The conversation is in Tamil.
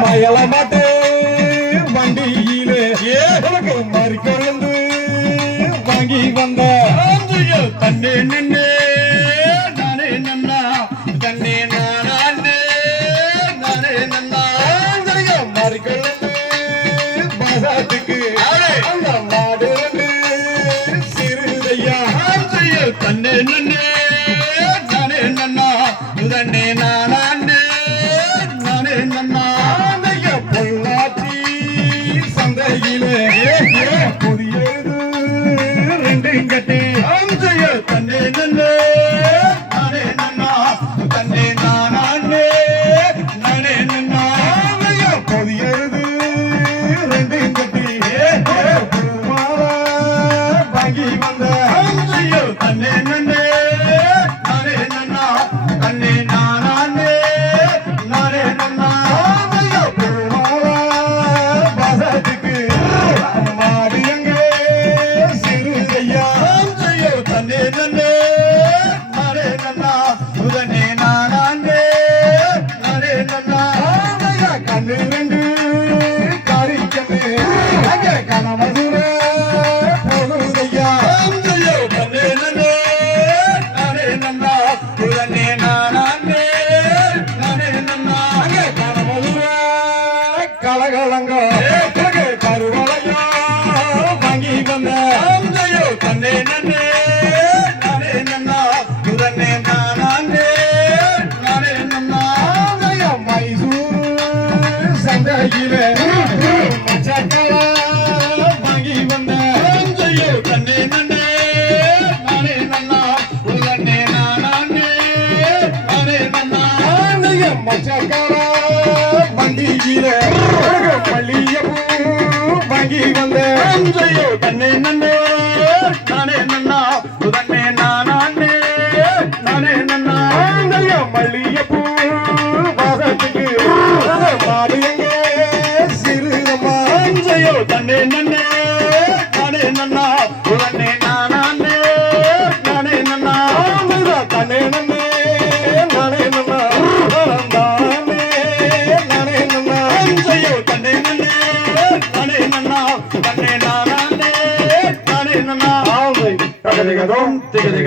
மகள மாட்டு வண்டியிலே உனக்கு மறிக்கொழுந்து வாங்கி வந்த தன்னே நின்னே நானே நன்னா தன்னே நானே நானே நன்னா மறிக்கொழுந்து பாசாத்துக்கு அந்த மாடு சிறுதையா தன்னே நின்னே நானே நன்னா தன்னே நானே நானே நன்னா பொள்ளாச்சி சந்தையிலே புதியது ரெண்டு கட்டி தன்னே நன்னே நானே நன்னா தன்னே நானே நானே நன்னா புதியது ரெண்டு கட்டி வாங்கி வந்த தன்னே நன்னே நானே நன்னா தன்னே நானே நானே நன்னா பாசத்துக்கு மாடு எங்கே சிறுதையா தன்னே நன்னே நானே நன்னா உதனே நானே நானே நன்னா கண்ணு ரெண்டு காரிக்கமே அங்கே கனமதுர பொழுதையா தன்னே நன்னே நானே நன்னா உதனே நானே நானே நன்னா அங்கே கனமதுர கலகலங்க கருவளையா வாங்கி வந்த தன்னே நன்னே நானே நன்னா உதனே நானே நானே நன்னா மைசூர் சந்தையிலே மச்சக்கலா வாங்கி வந்த தன்னே நன்னே நானே நன்னா உதனே நானே நானே நன்னா மச்சக்கலா வண்டியிலே மல்லிகைப்பூ வாங்கி வந்த தன்னே நன்னே நானே நன்னா உதனே நானே நானே நன்னா மல்லிகைப்பூ வாசத்துக்கு மாடு எங்கே சிறுதம்மா தன்னே நன்னே நானே நன்னா உதனே நானே நானே நன்னா தன்னே நன்னே நானே நன்னா நானே நானே நன்னா தன்னே நன்னே நானே நன்னா தன்னே நானே நானே நன்னா